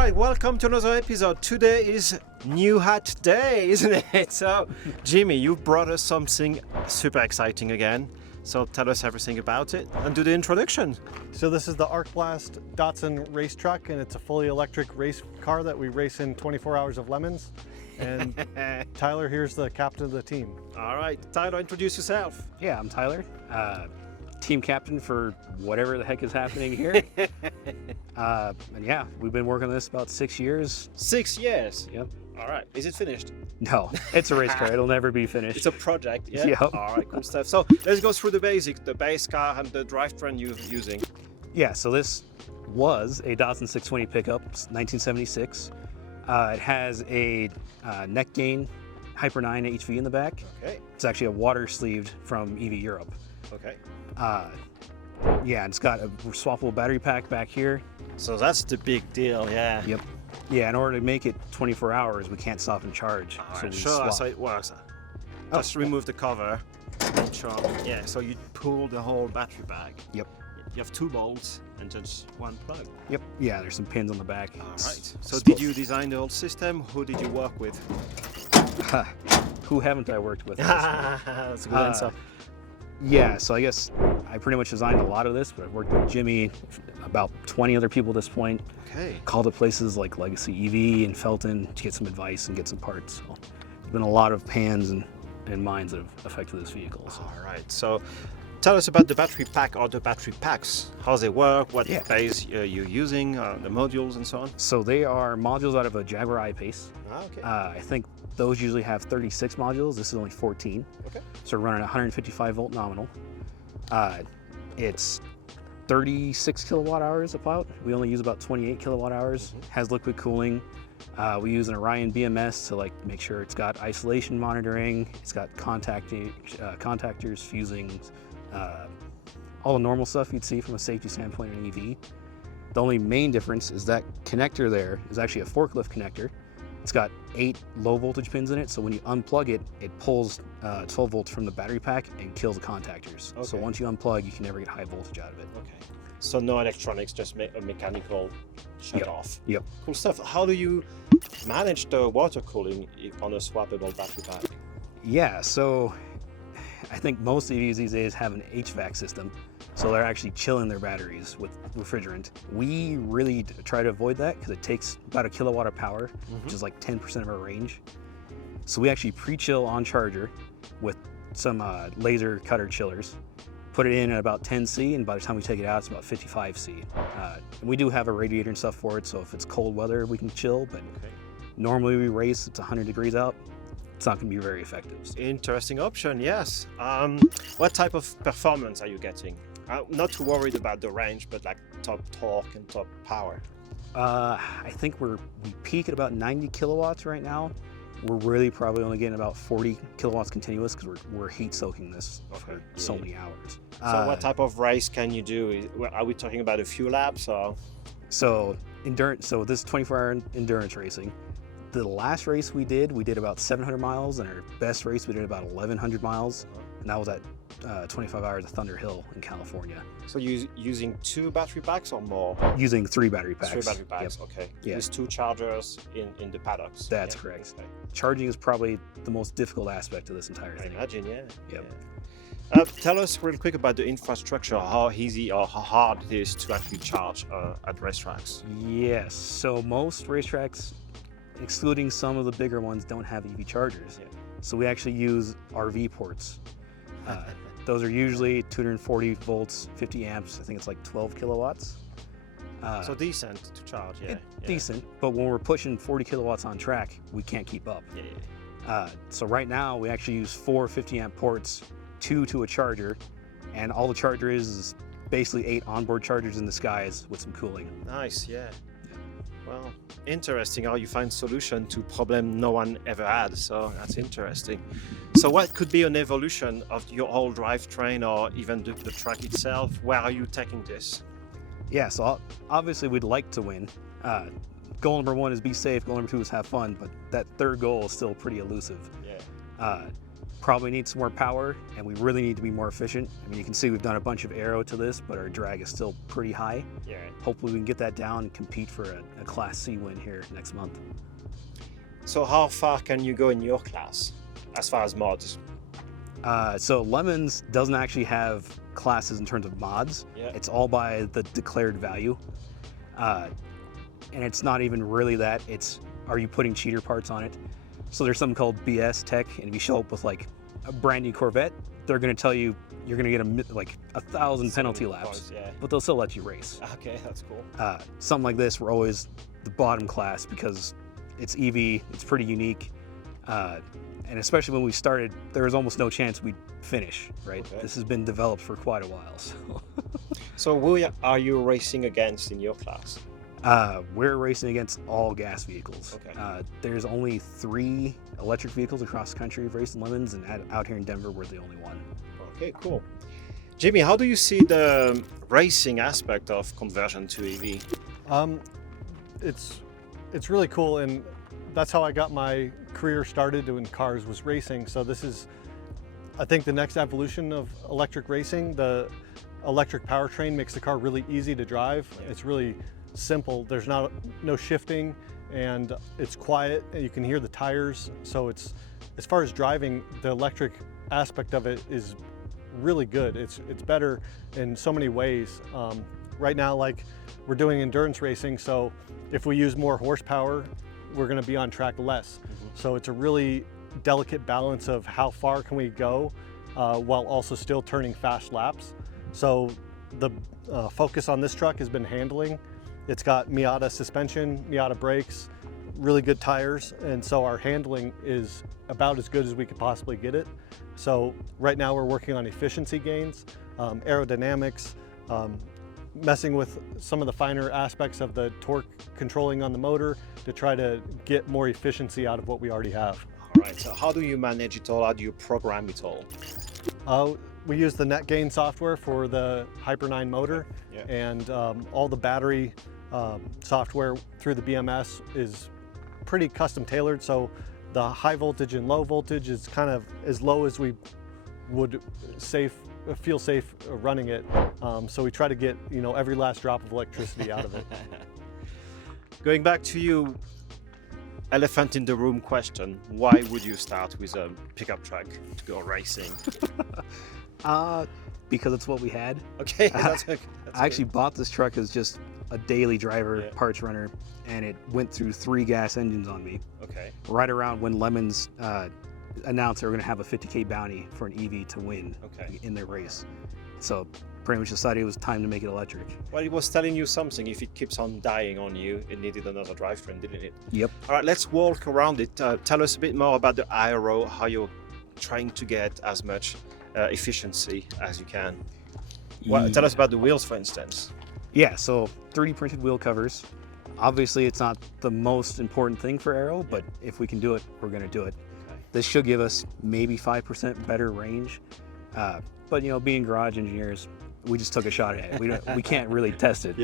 right, welcome to another episode. Today is New Hat Day, isn't it? So, Jimmy, you've brought us something super exciting again. So tell us everything about it and do the introduction. So this is the Arcblast Datsun race truck, and it's a fully electric race car that we race in 24 hours of lemons. And Tyler, here's the captain of the team. All right, Tyler, introduce yourself. Yeah, I'm Tyler, team captain for whatever the heck is happening here. And yeah, we've been working on this about 6 years. 6 years? Yep. All right, is it finished? No, it's a race car. It'll never be finished. It's a project, yeah? Yep. All right, cool stuff. So let's go through the basics, the base car and the drivetrain you're using. Yeah, so this was a Datsun 620 pickup, 1976. It has a neck gain Hyper 9 HV in the back. Okay. It's actually a water sleeved from EV Europe. Okay. Yeah, it's got a swappable battery pack back here. So that's the big deal, yeah. Yep. Yeah, in order to make it 24 hours, we can't stop and charge. All so right, we show swap. us how it works. Just remove the cover. Sure. Yeah, so you pull the whole battery bag. Yep. You have 2 bolts and just 1 plug. Yep. Yeah, there's some pins on the back. All right. So did you design the whole system? Who did you work with? Who haven't I worked with? That's a good answer. Yeah, so I guess I pretty much designed a lot of this, but I've worked with Jimmy, about 20 other people at this point. Okay. Called at places like Legacy EV and Felton to get some advice and get some parts. So there's been a lot of hands and minds that have affected this vehicle. So. All right. So tell us about the battery pack or the battery packs. How they work, what base you're using, the modules and so on. So they are modules out of a Jaguar I-Pace. Ah, okay. I think those usually have 36 modules. This is only 14. Okay. So we're running 155 volt nominal. It's 36 kilowatt hours about. We only use about 28 kilowatt hours. Has liquid cooling. We use an Orion BMS to make sure it's got isolation monitoring. It's got contactors, fusings, all the normal stuff you'd see from a safety standpoint in an EV. The only main difference is that connector there is actually a forklift connector. It's got 8 low voltage pins in it, so when you unplug it, it pulls 12 volts from the battery pack and kills the contactors. Okay. So once you unplug, you can never get high voltage out of it. Okay. So no electronics, just a mechanical shut off. Yep. Cool stuff. How do you manage the water cooling on a swappable battery pack? Yeah, so I think most EVs these days have an HVAC system, so they're actually chilling their batteries with refrigerant. We really try to avoid that because it takes about a kilowatt of power, which is like 10% of our range. So we actually pre-chill on charger with some laser cutter chillers, put it in at about 10 C, and by the time we take it out, it's about 55 C. We do have a radiator and stuff for it, so if it's cold weather, we can chill, but normally we race, it's 100 degrees out. It's not going to be very effective. So. Interesting option, yes. What type of performance are you getting? Not too worried about the range, but like top torque and top power. I think we peak at about 90 kilowatts right now. We're really probably only getting about 40 kilowatts continuous because we're heat soaking this for so many hours. So what type of race can you do? Are we talking about a few laps or? So endurance. So this is 24-hour endurance racing. The last race we did about 700 miles, and our best race we did about 1,100 miles, and that was at 25 hours of Thunder Hill in California. So you using 2 battery packs or more? Using 3 battery packs. 3 battery packs, yep. Okay. Yeah. With 2 chargers in the paddocks. That's correct. Okay. Charging is probably the most difficult aspect of this entire thing. I imagine, yeah. Yep. Yeah. Tell us real quick about the infrastructure, how easy or how hard it is to actually charge at racetracks. Yes, so most racetracks, excluding some of the bigger ones, don't have EV chargers. Yeah. So we actually use RV ports. Those are usually 240 volts, 50 amps. I think it's like 12 kilowatts. So decent to charge, yeah. Decent, but when we're pushing 40 kilowatts on track, we can't keep up. So right now we actually use 4 50 amp ports, 2 to a charger, and all the charger is basically 8 onboard chargers in the skies with some cooling. Nice, yeah. Well, interesting how you find solution to problem no one ever had, so that's interesting. So what could be an evolution of your whole drivetrain or even the track itself? Where are you taking this? Yeah, so obviously we'd like to win. Goal number 1 is be safe, goal number 2 is have fun, but that third goal is still pretty elusive. Yeah. probably need some more power, and we really need to be more efficient. I mean, you can see we've done a bunch of aero to this, but our drag is still pretty high. Yeah. Hopefully we can get that down and compete for a Class C win here next month. So how far can you go in your class as far as mods? So Lemons doesn't actually have classes in terms of mods. Yeah. It's all by the declared value. And it's not even really that, it's are you putting cheater parts on it? So there's something called BS tech, and if you show up with like a brand new Corvette, they're gonna tell you you're gonna get like 1,000 penalty laps, Points, yeah. but they'll still let you race. Okay, that's cool. Something like this, we're always the bottom class because it's EV, it's pretty unique. And especially when we started, there was almost no chance we'd finish, right? Okay. This has been developed for quite a while, so. So who are you racing against in your class? We're racing against all gas vehicles. Okay. There's only 3 electric vehicles across the country we've raced in Lemons, and out here in Denver, we're the only one. Okay, cool. Jimmy, how do you see the racing aspect of conversion to EV? It's really cool, and that's how I got my career started doing cars, was racing. So this is, I think, the next evolution of electric racing. The electric powertrain makes the car really easy to drive. Yeah. It's really simple. There's no shifting, and it's quiet, and you can hear the tires. So it's, as far as driving, the electric aspect of it is really good. It's better in so many ways. Right now, like, we're doing endurance racing, so if we use more horsepower, we're going to be on track less. So it's a really delicate balance of how far can we go while also still turning fast laps. So the focus on this truck has been handling. It's got Miata suspension, Miata brakes, really good tires, and so our handling is about as good as we could possibly get it. So right now we're working on efficiency gains, aerodynamics, messing with some of the finer aspects of the torque controlling on the motor to try to get more efficiency out of what we already have. All right, so how do you manage it all? How do you program it all? We use the NetGain software for the Hyper 9 motor, Yeah. and all the battery software through the BMS is pretty custom tailored, so the high voltage and low voltage is kind of as low as we would feel safe running it. So we try to get, you know, every last drop of electricity out of it. Going back to you, elephant in the room question, why would you start with a pickup truck to go racing? Because it's what we had. Okay, that's I actually bought this truck as just a daily driver, Yeah. parts runner, and it went through 3 gas engines on me. okay. Right around when Lemons announced they were going to have a 50K bounty for an EV to win Okay. in their race. So pretty much decided it was time to make it electric. Well, it was telling you something. If it keeps on dying on you, it needed another drivetrain, didn't it? Yep. All right, let's walk around it. Tell us a bit more about the aero, how you're trying to get as much efficiency as you can. Well, tell us about the wheels, for instance. Yeah, so 3D printed wheel covers. Obviously, it's not the most important thing for aero, but if we can do it, we're going to do it. Okay. This should give us maybe 5% better range. But, you know, being garage engineers, we just took a shot at it. We can't really test it.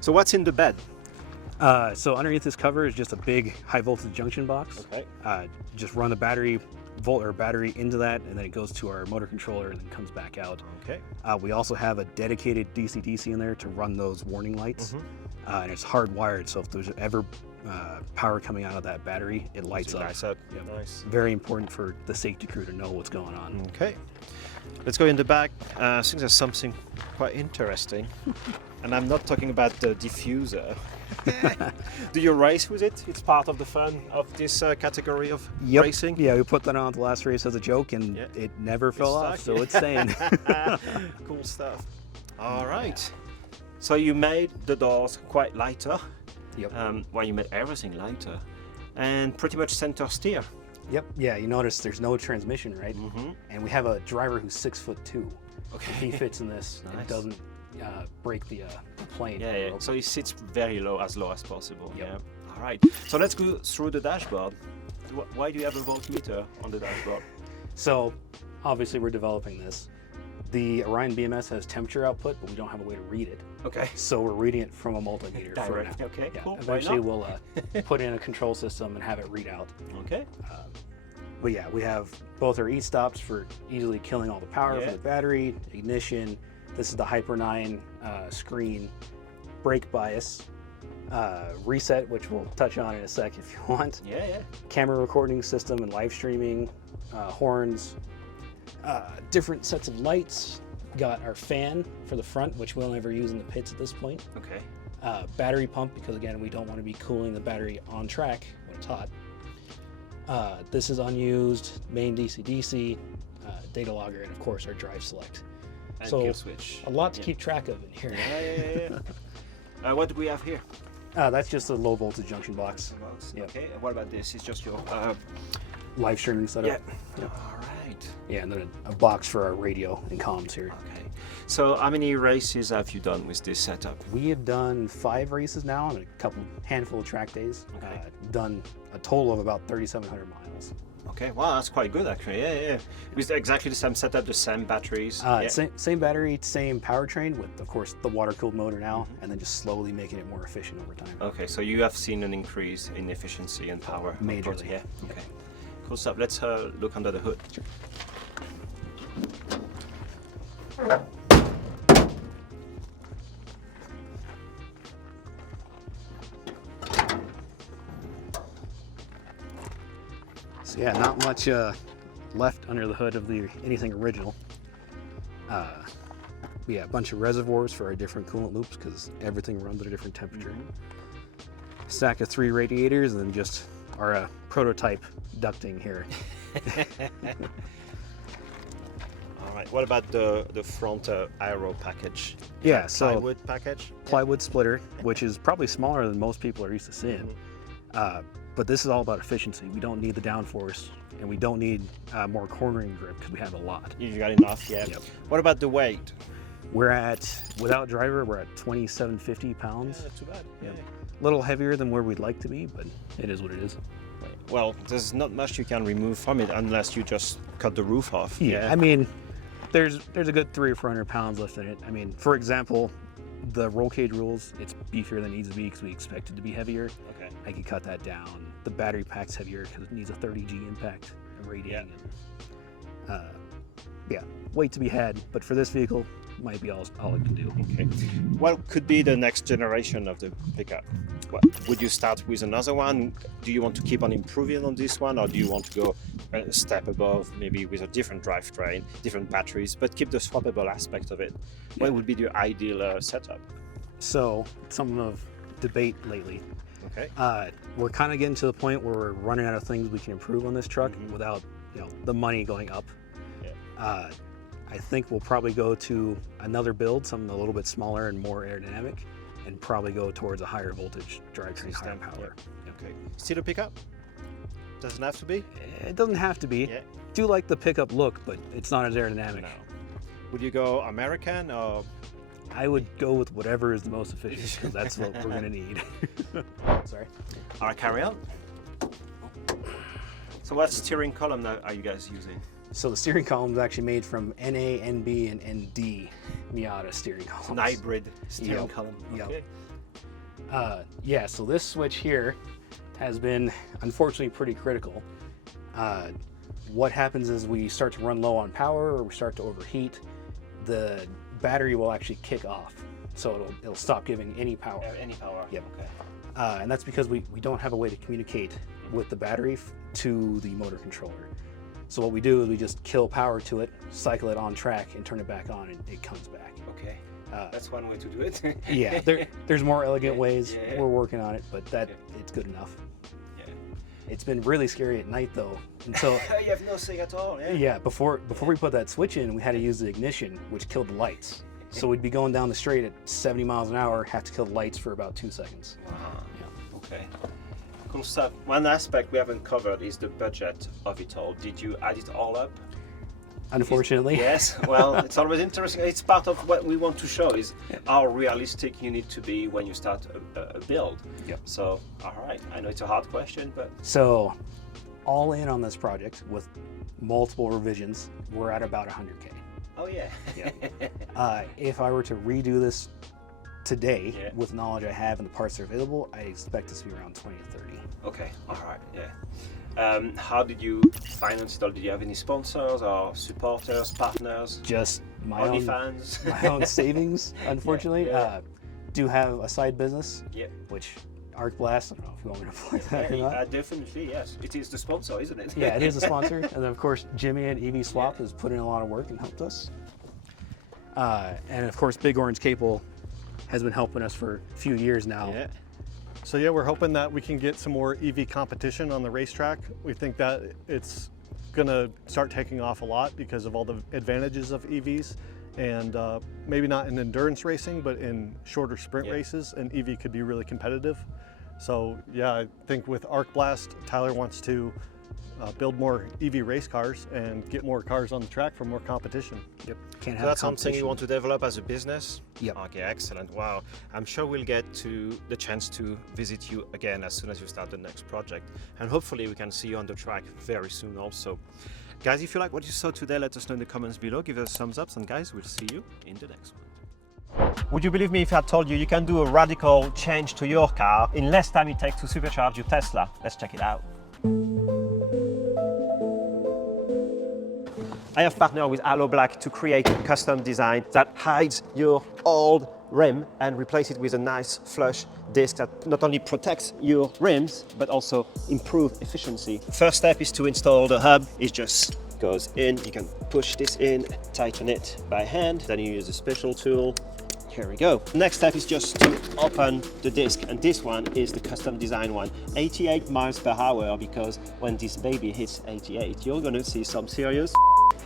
So what's in the bed? So underneath this cover is just a big high voltage junction box. Okay. Just run the battery into that, and then it goes to our motor controller and then comes back out. Okay. We also have a dedicated DC-DC in there to run those warning lights, and it's hardwired, so if there's ever power coming out of that battery, it lights up. Nice. Yep. Nice. Very important for the safety crew to know what's going on. Okay. Let's go in the back. I think there's something quite interesting. And I'm not talking about the diffuser. Do you race with it? It's part of the fun of this category of racing? Yeah, we put that on at the last race as a joke, and it never fell off, so it's staying. Cool stuff. All right. So you made the doors quite lighter. Yep. Well, you made everything lighter. And pretty much center steer. Yep. Yeah, you notice there's no transmission, right? Mm-hmm. And we have a driver who's 6'2". Okay. He fits in this. Nice. It doesn't break the plane. Yeah. So it sits very low as possible. Yep. Yeah. All right. So let's go through the dashboard. Why do you have a voltmeter on the dashboard? So obviously we're developing this. The Orion BMS has temperature output, but we don't have a way to read it. Okay. So we're reading it from a multimeter for Direct. now. Okay. Yeah. Cool. Why Eventually not? we'll put in a control system and have it read out. Okay. But yeah, we have both our e-stops for easily killing all the power for the battery, ignition. This is the Hyper 9 screen, brake bias, reset, which we'll touch on in a sec if you want. Yeah. Camera recording system and live streaming, horns, different sets of lights. Got our fan for the front, which we'll never use in the pits at this point. Okay. Battery pump, because again, we don't want to be cooling the battery on track when it's hot. This is unused, main DC-DC, data logger, and of course our drive select. And so kill switch. A lot to keep track of in here. Yeah. What do we have here? That's just the low voltage junction box. Okay. And what about this? It's just your Live streaming setup. Yeah. All right. Yeah, and then a box for our radio and comms here. Okay. So how many races have you done with this setup? We have done 5 races now and a handful of track days. Okay. Done a total of about 3,700 miles. Okay, wow, that's quite good actually. Yeah. With exactly the same setup, the same batteries. Same battery, same powertrain with, of course, the water-cooled motor now, and then just slowly making it more efficient over time. Okay, so you have seen an increase in efficiency and power. Majorly. Yeah. Okay. Cool stuff. Let's look under the hood. So yeah, not much left under the hood of anything original. A bunch of reservoirs for our different coolant loops because everything runs at a different temperature. Stack of 3 radiators and then just our prototype ducting here. All right. What about the front aero package? Yeah, so plywood package. Plywood splitter, which is probably smaller than most people are used to seeing. But this is all about efficiency. We don't need the downforce, and we don't need more cornering grip because we have a lot. You got enough, yeah. Yep. What about the weight? We're without driver, we're at 2,750 pounds. Yeah, not too bad. Yeah. A little heavier than where we'd like to be, but it is what it is. Well, there's not much you can remove from it unless you just cut the roof off. Yeah. I mean, there's a good 300 or 400 pounds left in it. I mean, for example, the roll cage rules, it's beefier than it needs to be because we expect it to be heavier. Okay. I can cut that down. The battery pack's heavier because it needs a 30G impact and rating. Yeah. Weight to be had, but for this vehicle, might be all it can do. Okay. What could be the next generation of the pickup? What, would you start with another one? Do you want to keep on improving on this one, or do you want to go a step above, maybe with a different drivetrain, different batteries, but keep the swappable aspect of it? What would be the ideal setup? So, something of debate lately. Okay. We're kind of getting to the point where we're running out of things we can improve on this truck without, the money going up. Yeah. I think we'll probably go to another build, something a little bit smaller and more aerodynamic, and probably go towards a higher voltage drivetrain, higher power. Yeah. Okay. Still a pickup? Doesn't have to be? It doesn't have to be. Yeah. Do like the pickup look, but it's not as aerodynamic. No. Would you go American or? I would go with whatever is the most efficient because that's what we're gonna need. Sorry. All right, carry on. So what steering column are you guys using? So the steering column is actually made from NA, NB, and ND Miata steering columns. An hybrid steering column. Yep. Okay. So this switch here has been unfortunately pretty critical. What happens is we start to run low on power or we start to overheat, the battery will actually kick off. So it'll stop giving any power. Any power. Yep. Okay. And that's because we don't have a way to communicate with the battery to the motor controller. So what we do is we just kill power to it, cycle it on track, and turn it back on, and it comes back. Okay. That's one way to do it. Yeah, there's more elegant ways. Yeah. We're working on it, but it's good enough. Yeah. It's been really scary at night though. Until you have no say at all. Yeah. yeah, before we put that switch in, we had to use the ignition, which killed the lights. So we'd be going down the straight at 70 miles an hour, have to kill the lights for about 2 seconds. Wow. Yeah. Okay. Cool stuff. One aspect we haven't covered is the budget of it all. Did you add it all up? Unfortunately. Yes. Well, it's always interesting. It's part of what we want to show is how realistic you need to be when you start a build. Yep. So, all right. I know it's a hard question, but So, all in on this project with multiple revisions, we're at about 100K. oh yeah. If I were to redo this today, Yeah. with knowledge I have and the parts that are available, I expect this to be around 20 to 30. Okay, all right, yeah. How did you finance it all? Did you have any sponsors or supporters, partners, Just my own, fans? my own savings, unfortunately. yeah. Do have a side business, Yeah. which Arcblast, I don't know if you want me to plug that or Yeah, not. definitely, yes. It is the sponsor, isn't it? Yeah, it is a sponsor. And then, of course, Jimmy and EV Swap has put in a lot of work and helped us. And, of course, Big Orange Cable has been helping us for a few years now. Yeah. So yeah, we're hoping that we can get some more EV competition on the racetrack. We think that it's gonna start taking off a lot because of all the advantages of EVs, and maybe not in endurance racing, but in shorter sprint races, an EV could be really competitive. So yeah, I think with Arcblast, Tyler wants to build more EV race cars and get more cars on the track for more competition. Yep. Can't So have that's something you competition. want to develop as a business? Yep. Okay, excellent. Wow. I'm sure we'll get to the chance to visit you again as soon as you start the next project. And hopefully we can see you on the track very soon also. Guys, if you like what you saw today, let us know in the comments below. Give us a thumbs up, and guys, we'll see you in the next one. Would you believe me if I told you you can do a radical change to your car in less time it takes to supercharge your Tesla? Let's check it out. I have partnered with Aero Black to create a custom design that hides your old rim and replace it with a nice flush disc that not only protects your rims but also improve efficiency. First step is to install the hub. It just goes in. You can push this in, tighten it by hand. Then you use a special tool. Here we go. Next step is just to open the disc, and this one is the custom design one. 88 miles per hour, because when this baby hits 88, you're gonna see some serious.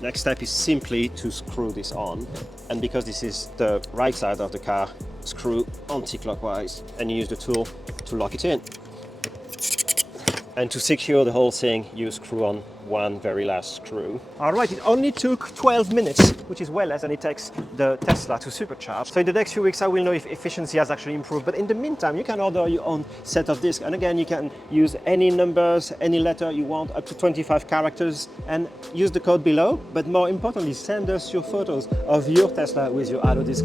Next step is simply to screw this on, and because this is the right side of the car, screw anti-clockwise, and you use the tool to lock it in. And to secure the whole thing, you screw on one very last screw. All right, it only took 12 minutes, which is way less than it takes the Tesla to supercharge. So in the next few weeks, I will know if efficiency has actually improved. But in the meantime, you can order your own set of discs. And again, you can use any numbers, any letter you want, up to 25 characters, and use the code below. But more importantly, send us your photos of your Tesla with your aero disc.